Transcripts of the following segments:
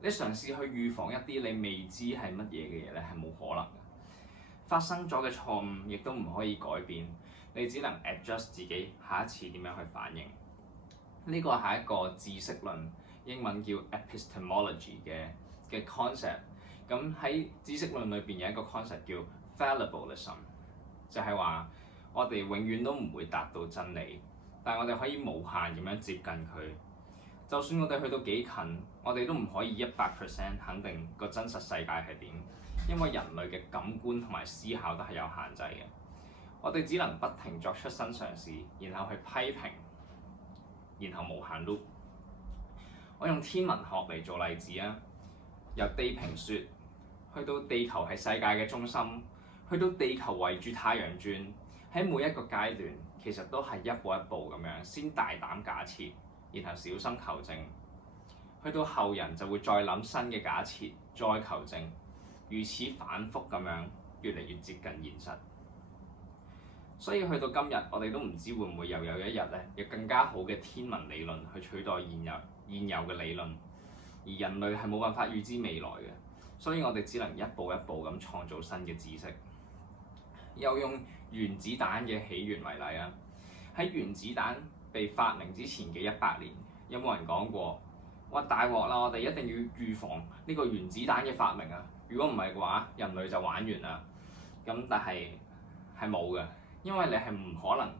你嘗試去預防一啲你未知係乜嘢嘅嘢咧，係冇可能嘅。發生咗嘅錯誤亦都唔可以改變，你只能 adjust 自己下一次點樣去反應。呢個係一個知識論，英文叫 epistemology 嘅 concept。咁喺知識論裏邊有一個 concept 叫 fallibilism， 就係話我哋永遠都唔會達到真理，但係我哋可以無限咁樣接近佢。就算我哋去到幾近，我哋都唔可以100% 肯定個真實世界係點，因為人類嘅感官同埋思考都係有限制嘅。我哋只能不停作出新嘗試，然後去批評，然後無限 loop。我用天文學嚟做例子啊，由地平說去到地球係世界嘅中心，去到地球圍住太陽轉，喺每一個階段其實都係一步一步咁樣，先大膽假設，然後小心求證，去到後人就會再諗新嘅假設，再求證，如此反覆咁樣，越嚟越接近現實。所以去到今日，我哋都唔知會唔會又有一日咧，有更加好嘅天文理論去取代現有嘅理論，而人類係冇辦法預知未來嘅，所以我哋只能一步一步咁創造新嘅知識。又用原子彈嘅起源為例啊，喺原子彈被發明之前嘅100年，有冇人講過哇大鑊啦？我哋一定要預防呢個原子彈嘅發明啊！如果唔係嘅話，人類就玩完啦。咁但係冇嘅，因為你係唔可能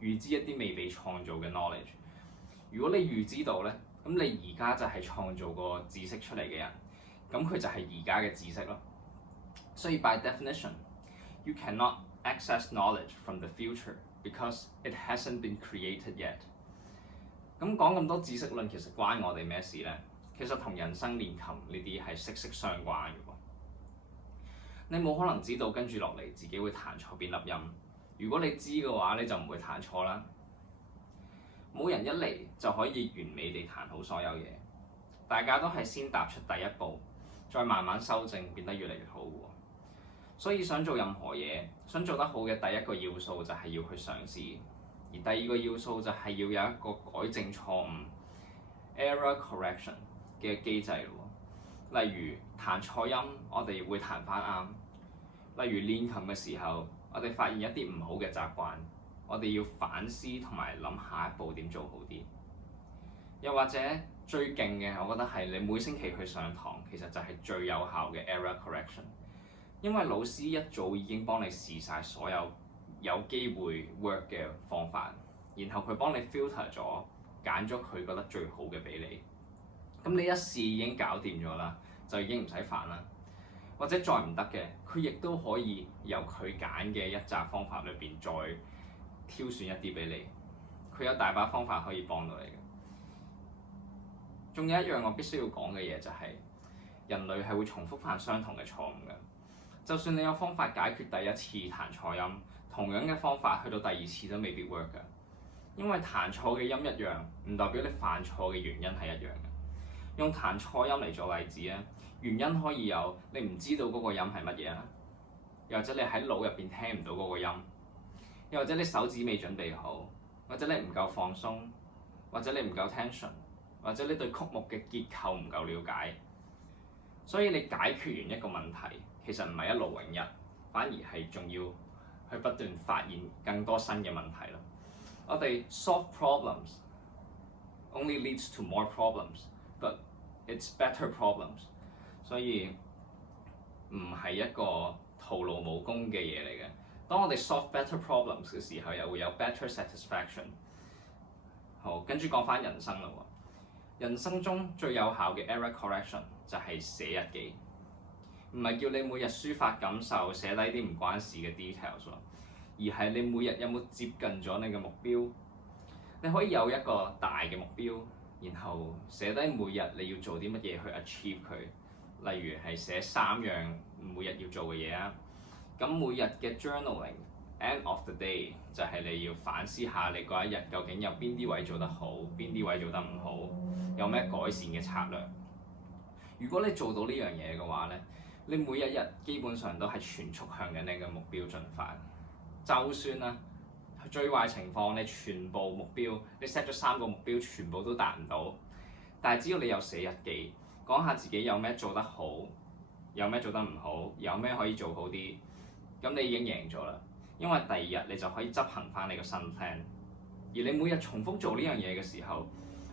預知一啲未被創造嘅 knowledge。如果你預知到咧，咁你而家就係創造個知識出嚟嘅人，咁佢就係而家嘅知識咯。所以 by definition，you cannot access knowledge from the future because it hasn't been created yet。咁講咁多知識論，其實關我哋咩事咧？其實同人生練琴呢啲係息息相關嘅喎。你冇可能知道跟住落嚟自己會彈錯邊粒音。如果你知嘅話，你就唔會彈錯啦。冇人一嚟就可以完美地彈好所有嘢，大家都係先踏出第一步，再慢慢修正，變得越嚟越好喎。所以想做任何嘢，想做得好嘅第一個要素就係要去嘗試，而第二個要素就係要有一個改正錯誤 error correction 嘅機制咯。例如彈錯音，我哋會彈返啱；例如練琴嘅時候，我哋發現一啲唔好嘅習慣，我哋要反思同埋諗下一步點做好啲。又或者最勁嘅，我覺得係你每星期去上堂，其實就係最有效嘅 error correction，因為老師一早已經幫你試晒所有有機會 work 嘅方法，然後佢幫你 filter 咗，揀咗佢覺得最好嘅俾你。咁你一試已經搞掂咗啦，就已經唔使煩啦。或者再唔得嘅，佢亦都可以由佢揀嘅一紮方法裏邊再挑選一啲俾你。佢有大把方法可以幫到你嘅。仲有一樣我必須要講嘅嘢就係，人類係會重複犯相同嘅錯誤嘅。就算你有方法解決第一次彈錯音，同樣嘅方法去到第二次都未必 work 㗎。因為彈錯嘅音一樣，唔代表你犯錯嘅原因係一樣嘅。用彈錯音嚟做例子啊，原因可以有你唔知道嗰個音係乜嘢啦，又或者你喺腦入邊聽唔到嗰個音，又或者你手指未準備好，或者你唔夠放鬆，或者你唔夠 tension， 或者你對曲目嘅結構唔夠了解。所以你解決完一個問題，其實唔係一勞永逸，反而係仲要去不斷發現更多新嘅問題咯。我哋 solve problems only leads to more problems，but it's better problems。所以唔係一個徒勞無功嘅嘢嚟嘅。當我哋 solve better problems 嘅時候，又會有 better satisfaction。好，跟住講返人生啦喎。人生中最有效嘅 error correction 就係寫日記，唔係叫你每日抒發感受，寫低啲唔關事嘅 details 喎，而係你每日有冇接近咗你嘅目標。你可以有一個大嘅目標，然後寫低每日你要做啲乜嘢去 achieve 佢。例如係寫3樣每日要做嘅嘢啊。咁每日嘅 journaling end of the day 就係你要反思下你嗰一日究竟有邊啲位做得好，邊啲位做得唔好，有咩改善嘅策略。如果你做到呢樣嘢嘅話咧，你每一日基本上都係全速向緊你嘅目標進發。就算啦，最壞情況你全部目標，你 set 咗3個目標全部都達唔到，但係只要你有寫日記，嗰講下自己有咩做得好，有咩做得唔好，有咩可以做好啲，咁你已經贏咗啦。因為第二日你就可以執行翻你個新 plan，而你每日重複做呢樣嘢嘅時候，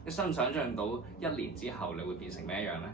你想唔想像到1年之後你會變成咩樣呢？